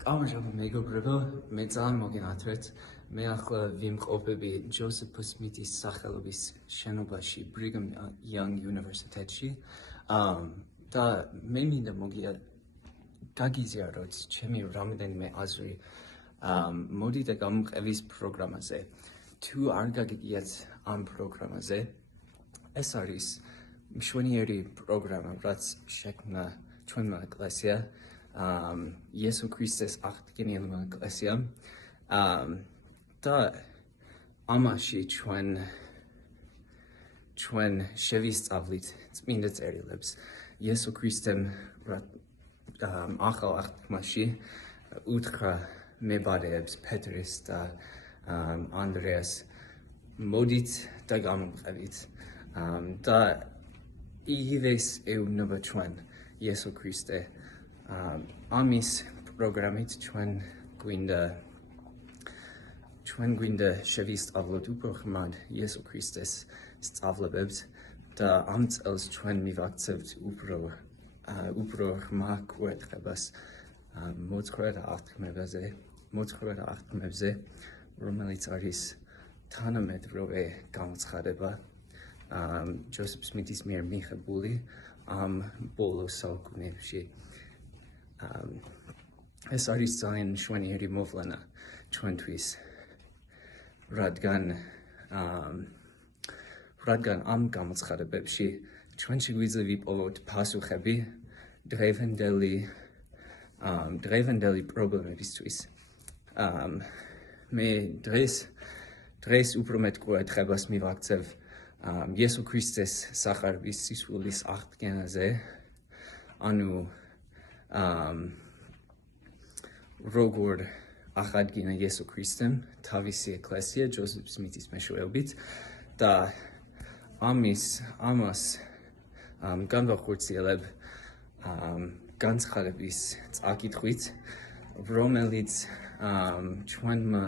გამარჯობა მეგობრებო, მე ძალიან მოგენათრეთ. მე ახლა ვიმყოფები ჯოსეფ სმითის სახელობის შენობაში Brigham Young University-ში. და მე მინდა გაგიზიაროთ ჩემი რამდენიმე აზრი მოდი და გამოვყევით პროგრამაზე. თუ არ გაგიგიათ ამ პროგრამაზე, ეს არის მშვენიერი პროგრამა, რაც შექმნა ჩვენმა ეკლესია. იესო ქრისტეს აღდგენილმა ეკლესიამ და ამაში ჩვენ შევისწავლით წმინდა წერილებს. იესო ქრისტემ ახალ აღთქმაში უთხრა მებარეებს პეტრეს და ანდრეას მოდით და გამოვყევით და იგივეს ეუბნება ჩვენ იესო ქრისტე. ამის პროგრამით ჩვენ გვინდა შევისწავლოთ უფრო ხმად იესო ქრისტეს სწავლებებს და ამ წელს ჩვენ მივაქცევთ უფრო ხმა ყურადღებას მოძღვრა აღთქმებზე, რომელიც არის თანამედროვე განცხადება ჯოსეფ სმითის მიერ მიღებული ამ ბოლო საუკუნეებში. ეს არის ძალიან მშვენიერი მოვლენა ჩვენთვის, რადგან ამ განცხადებებში ჩვენ შეგვიძლია ვიპოვოთ პასუხები დღევანდელი პრობლემებისთვის. მე დღეს უფრო მეტ ყურადღებას მივაქცევ იესო ქრისტეს სახარების სისხლის აღდგენაზე, ანუ როგორ აღადგინა იესო ქრისტემ თავისი ეკლესია ჯოსეფ სმითის მეშვეობით და ამას განვახორციელებ განცხადების წაკითხვით, რომელიც ჩვენმა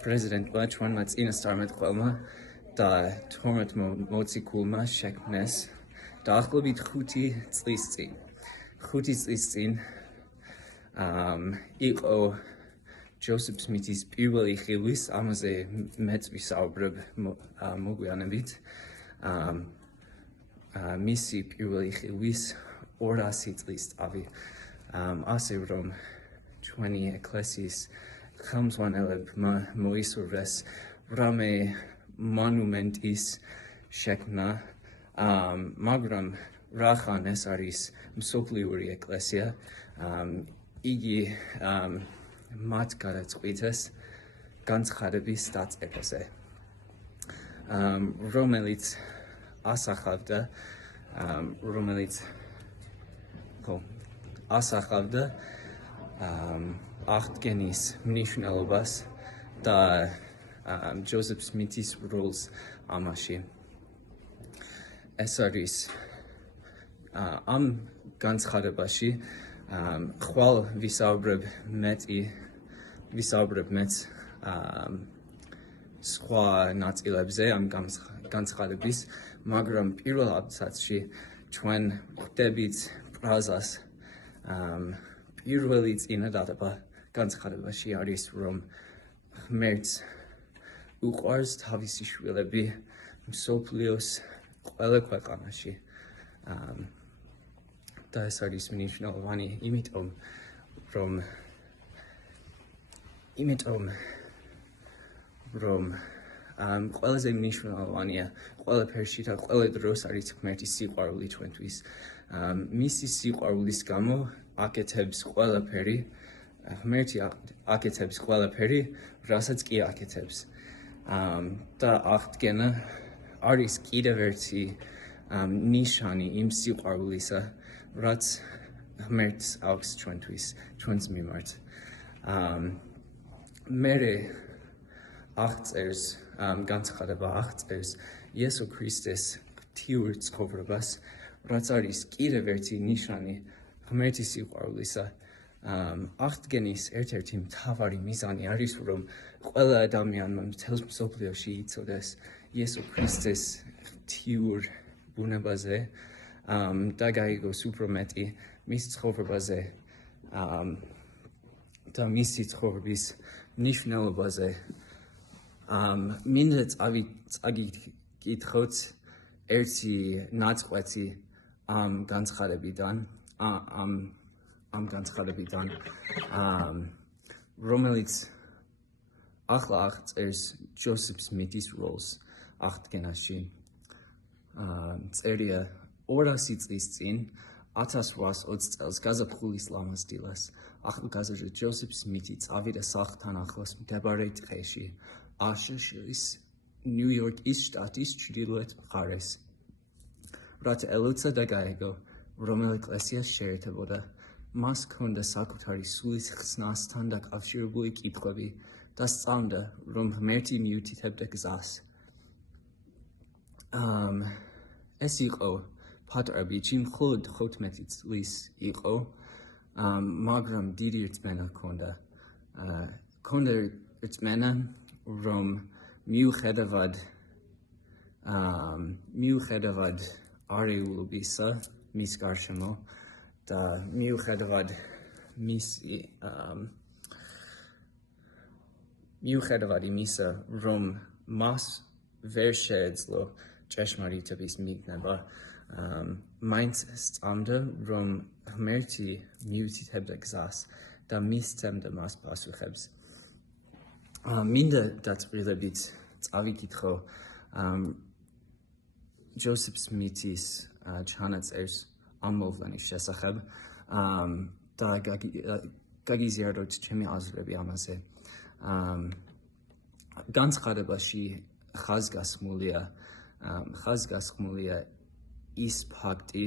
პრეზიდენტმა, ჩვენმა წინასწარმეტყველმა და 12 მოციქულმა შექმნეს დაახლოებით 5 წლის წინ იყო ჯოსეფ სმითის პირველი ხილვის, ამაზე მეც ვისაუბრებ მოგვიანებით. მისი პირველი ხილვის 200 წლის წავი. ასე რომ ჩვენი ეკლესიის ხელმძღვანელებმა მოისურვეს რამე მონუმენტის შექმნა, მაგრამ რახან ეს არის მსოფლიური ეკლესია, იგი მათ გადაწყვიტეს განცხადების დაწერაზე, რომელიც ასახავდა აღდგენის მნიშვნელობას და ჯოსეფ სმითის როლს ამაში. ეს არის ამ განცხადებაში ხვალ ვისაუბრებ მეც სხვა ნაწილებზე ამ განცხადების, მაგრამ პირველ აბზაცში ჩვენ ვხვდებით ფრაზას პირველი წინადადება განცხადებაში არის, რომ ღმერთს უყვარს თავისი შვილები მსოფლიოს ყველა ქვეყანაში. და ეს არის მნიშვნელოვანი, იმიტომ რომ ყველაზე მნიშვნელოვანია ყველაფერში და ყველა დროს არის ღმერთის სიყვარული ჩვენთვის. მისი სიყვარულის გამო ღმერთი აკეთებს ყველაფერი, რასაც კი აკეთებს. და აღდგენა არის კიდევ ერთი ნიშანი იმ სიყვარულისა, რაც ღმერთს აქვს ჩვენს მიმართ. მერე განცხადება აღწერს იესო ქრისტეს ღვთიურ ცხოვრებას, რაც არის კიდევ ერთი ნიშანი ღმერთის სიყვარულისა. აღდგენის ერთ-ერთი მთავარი მიზანი არის, რომ ყველა ადამიანმა მთელს მსოფლიოში იცოდეს იესო ქრისტეს ღვთიურ ბუნებაზე და გაიგოს უფრო მეტი მის ცხოვრებაზე და მისი ცხოვრების მნიშვნელობაზე მინდა წაგიკითხოთ ერთი ნაწყვეტი ამ განცხადებიდან, რომელიც ახლა აღწერს ჯოსეფ სმითის როლს აღდგენაში. წერია 200 წლის წინ 1820 წელს გაზაფხულის ლამაზ დილას ახალგაზრდა ჯოსეფ სმითი წავიდა სახლთან ახლოს მდებარე ტყეში აშშ-ის ნიუ-იორკის შტატის ჩრდილოეთ მხარეს, რათა ელოცა და გაეგო, რომელ ეკლესიას შეერთებოდა. მას ჰქონდა საკუთარი სულის ხსნასთან დაკავშირებული კითხვები და სწამდა, რომ ღმერთი მიუთითებდა გზას. ეს იყო პატარა ბიჭი, მხოლოდ 15 წლის იყო, მაგრამ დიდი რწმენა ჰქონდა. ჰქონდა რწმენა, რომ მიუხედავად არეულობისა მის გარშემო და მიუხედავად იმისა, რომ მას ვერ შეეძლო ჭეშმარიტების მიგნება, მაინც სწამდა, რომ ღმერთი მიუთითებდა გზას და მისცემდა მას პასუხებს. მინდა დაწვრილებით წავიკითხო ჯოსეფ სმითის ჩანაწერს ამ მოვლენის შესახებ და გაგიზიაროთ ჩემი აზრები ამაზე. განცხადებაში ხაზგასმულია ის ფაქტი,